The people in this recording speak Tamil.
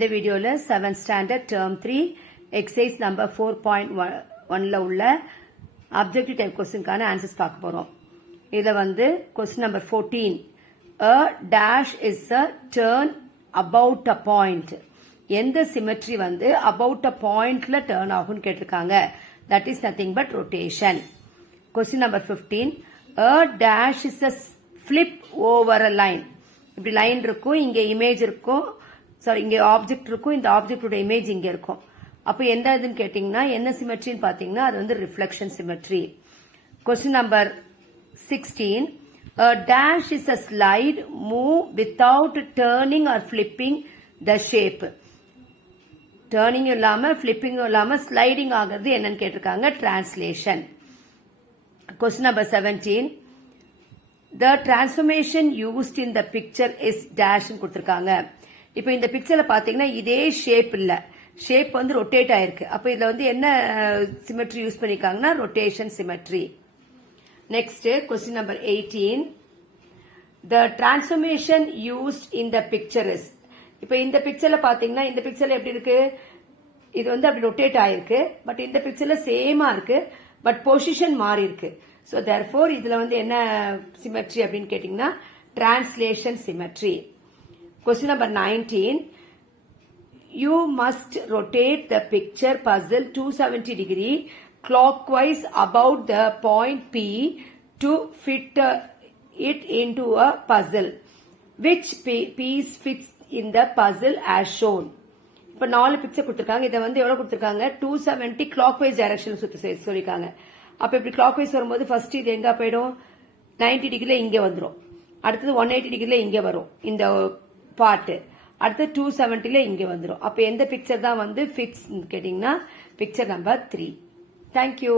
இந்த வீடியோல 7th standard term 3 exercise number 4.1ல உள்ள அப்ஜெக்டிவ் டைப் கொஸ்டினுக்கான ஆன்சர்ஸ் பார்க்க போறோம். இதுல வந்து question number 14, a dash is a turn about a point. எந்த சிமெட்ரி வந்து about a pointல டர்ன் ஆகும்னு கேட்டிருக்காங்க. that is nothing but rotation. Question number 15, a dash is a flip over a line. இப்படி லைன் இருக்கும், இங்க இமேஜ் இருக்கும், சாரி இங்க ஆப்ஜெக்ட் இருக்கும், இந்த ஆப்ஜெக்டோட இமேஜ் இங்க இருக்கும். அப்ப எந்த இதுன்னு கேட்டீங்கன்னா என்ன சிமெட்ரின்னு பாத்தீங்கன்னா அது வந்து reflection symmetry. Question number 16, a dash is a slide move without turning or flipping the shape. Turning இல்லாம flipping இல்லாம ஸ்லைடிங் ஆகிறது என்னன்னு கேட்டிருக்காங்க. Translation. Question number 17, the transformation used in the picture is dash கொடுத்திருக்காங்க. இப்போ இந்த பிக்சர்ல பாத்தீங்கன்னா இதே ஷேப் இல்ல, ஷேப் வந்து ரொட்டேட் ஆயிருக்கு. அப்ப இதுல வந்து என்ன சிமெட்ரி யூஸ் பண்ணிருக்காங்கன்னா rotation symmetry. Next question number 18, the transformation used in the picture is. இப்போ இந்த பிக்சர்ல பாத்தீங்கன்னா இந்த பிக்சர்ல எப்படி இருக்கு, இது வந்து அப்படி ரொட்டேட் ஆயிருக்கு. பட் இந்த பிக்சர்ல சேமா இருக்கு, பட் பொசிஷன் மாறி இருக்கு. ஸோ தேர்ஃபோர் இதுல வந்து என்ன சிமெட்ரி அப்படின்னு கேட்டீங்கன்னா translation symmetry. Question number 19, you must rotate the picture puzzle 270 degree clockwise about the point P to fit it into a puzzle. Which piece fits in the puzzle as shown? இப்ப 4 பிக்சர் கொடுத்திருக்காங்க. இதை வந்து எவ்வளவு கொடுத்திருக்காங்க, 270 clockwise direction சுத்தி சொல்லிருக்காங்க. அப்ப இப்படி clockwise வரும்போது ஃபர்ஸ்ட் இது எங்க போயிடும், 90 டிகிரில இங்க வந்துரும். அடுத்தது 180 டிகிரில இங்க வரும் இந்த பார்ட். அடுத்து 270ல இங்க வந்துரும். அப்ப எந்த பிக்சர் தான் வந்து ஃபிக்ஸ் கேட்டீங்கன்னா பிக்சர் நம்பர் 3. தேங்க்யூ.